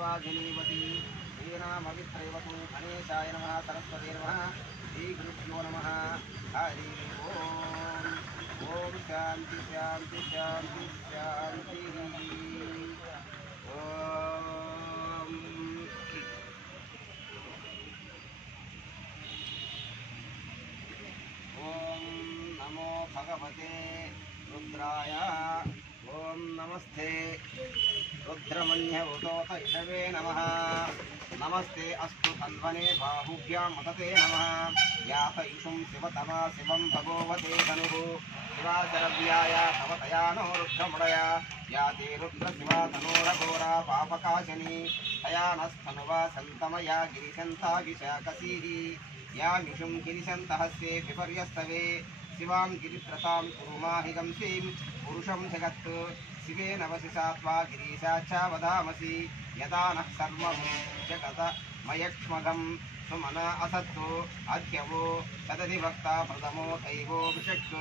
शिवाजनीवती श्रीनामवित्रैवतु गणेशाय नमः सरस्वती नमः श्रीगुरुभ्यो नमः हरि ओम। ओम शांति शांति शांति शांति। ओम नमो भगवते रुद्राय। ओम नमस्ते रुद्रमन्यवतोत इषवे नमः। नमस्ते अस्तु तन्वने बाहुभ्यां मतते नमः। यात इषुं शिवतमा शिवं भगवते धनुः शिवाचरव्याय भवतया नो रुद्रमुडया। याते रुद्रशिवा तनोरघोरा पापकाशिनी तया नस्तनुवा सन्तमया गिरिशन्ता विशाकसीः। यामिषुं गिरिशन्तहस्ये विपर्यस्तवे शिवां गिरित्रतां कुरुमाहिगंसीं पुरुषं जगत्। शिवेन वसिषात्वा गिरीशाच्चा वदामसि यदा नः सर्वं जगतमयक्ष्मगं सुमना असत्तु अध्यवो तदधिवक्ता प्रथमो दैवो विषक्।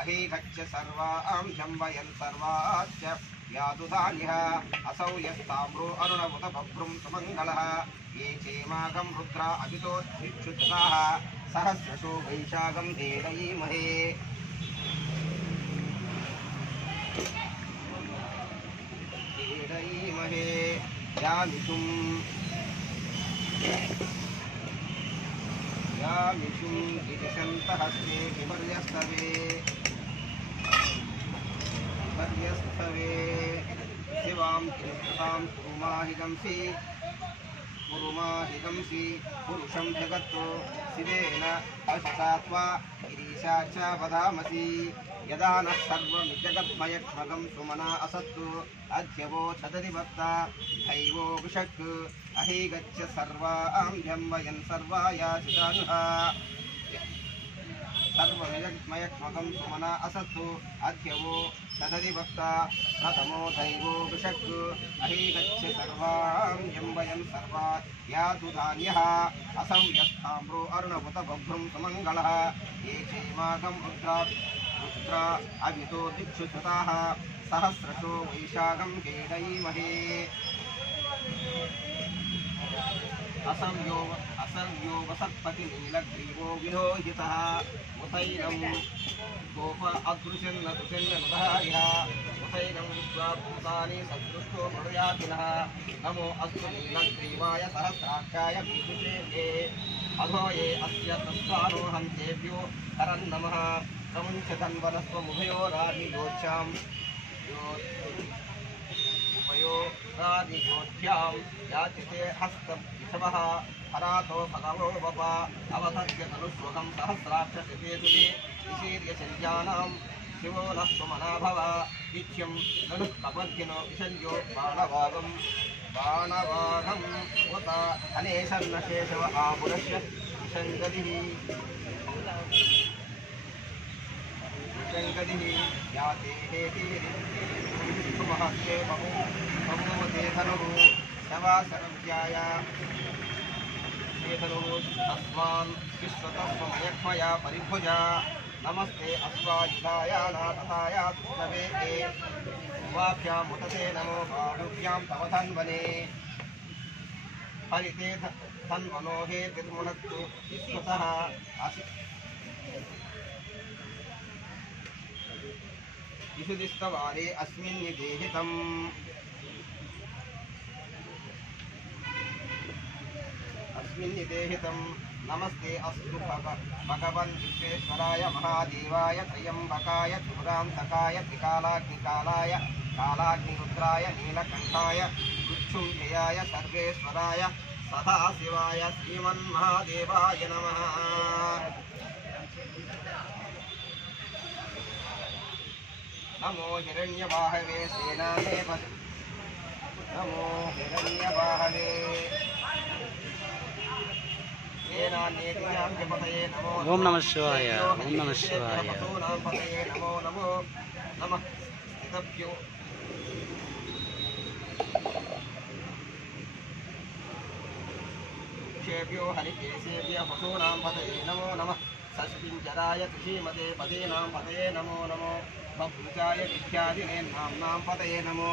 अहीगच्छ सर्वां जम्बयन् सर्वाच्च यातु धान्यः असौ यस्ताम्रो अरुणमुत बभ्रुं सुमङ्गलः। ये चेमागं रुद्रा अभितोऽधिक्षुताः सहस्रशो वैशाखं भेदयीमहे। भेदयीमहे यामिषुं गिरिशन्तहस्ते विपर्यस्तवे शिवां गिरित्रतां कुरुमाहिगंसि पुरुषं जगत्तो। शिवेन वसिषात्वा गिरीशाच्चा वदामसि यदा नः सर्वमिजगद्मयक्ष्मगं सुमना असत्तु अध्यवो छदधिवक्ता दैवो विषक्। अहीगच्छ सर्वां जम्बयन् सर्वायाचितानुः सर्वमिजगद्मयक्ष्मगं सुमना असत्तु अध्यवो छदधिवक्ता प्रथमो दैवो विषक्। अहीगच्छ सर्वां जम्बयन् सर्वा यातु धान्यः असौ यस्थाम्रो अरुणमुत बभ्रुं सुमङ्गलः। ये चेमागं रुद्रा अभितो दिक्षुताः सहस्रशो वैशाखं भेदयीमहे। असव्यो वसत्पतिनीलग्रीवो विलोहितः मुतैलं गोप अदृशन्नदृशन्ननुधारिः। मुतैलं विश्वाभूतानि सदृष्टो मृयातिनः। नमो अस्तु नीलग्रीवाय सहस्राक्षाय विदुषे अधो ये अस्य तस्वानो हन्तेभ्यो करन्नमः। प्रमुञ्चतन्वनस्वमुभयोरादियोच्छां उभयोरादियोध्यां याचिते हस्तविषवः हरातो भगवो वप अवधत्य तनुष्वहं सहस्राक्षसिते विशीर्यशल्यानां शिवो नः सुमना भव। इत्यं धनुष्कपर्दिनो विशल्यो बाणवागम् उत अनेशन्नशेषव आपुरस्य विशङ्गदिः याते हेतिमहस्ते बभूवते धनुः शवाशरव्याय धनुः तस्मान् विश्वतस्वमयक्ष्मया परिभुजा। नमस्ते अश्वायुधाय नाथाय विष्णवे उवाभ्यां मुतते नमो बाहुभ्यां तव धन्वने। हरिते धन्वनो हे तिर्मुनत्तु विश्वतः विशुदिस्तवारे अस्मिन् निदेहितम्। नमस्ते अस्तु भगवन् विश्वेश्वराय महादेवाय त्र्यम्बकाय त्रिपुरान्तकाय त्रिकालाग्निकालाय कालाग्निरुद्राय नीलकण्ठाय मृत्युञ्जयाय सर्वेश्वराय सदाशिवाय श्रीमन्महादेवाय नमः। नमो हिरण्यबाहवे सेनामे नमो हिरण्यबाहवे ओम नमः शिवाय। ओम नमः शिवाय। नमो नमो नमः तभ्यो क्षेभ्यो हरिकेशेभ्य पशूनां पतये नमो नमः। षष्टिञ्जराय कृषिमते पदीनां पतये नमो नमो। बभ्रुजाय विद्यादिने नाम्नां पतये नमो।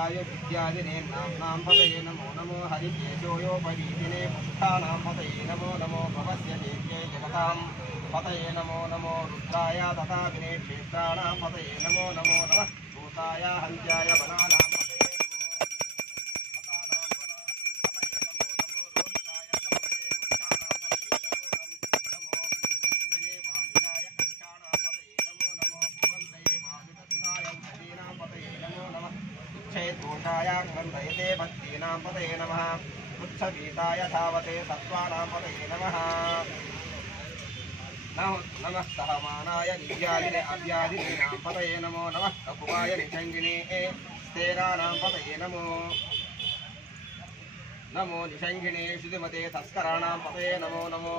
विद्याय विद्यादिने नाम्नां पतये नमो नमो हरिकेशोयोपरीतिने पुष्ठानां पतये नमो नमो भवस्य देव्यै जगतां पतये नमो नमो रुद्राय तथा विने क्षेत्राणां पतये नमो नमो नमः भूताय हन्त्याय वनानां पतये क्षेत्रोषाय गन्धयते भक्तीनां पतये नमः पुच्छगीताय धावते सत्त्वानां पतये नमः नमः सहमानाय नित्यादिने अव्यादिनां पतये नमो नमः ककुवाय निषङ्गिने स्तेराणां पतये नमो नमो निषङ्गिने श्रुतिमते तस्कराणां पतये नमो नमो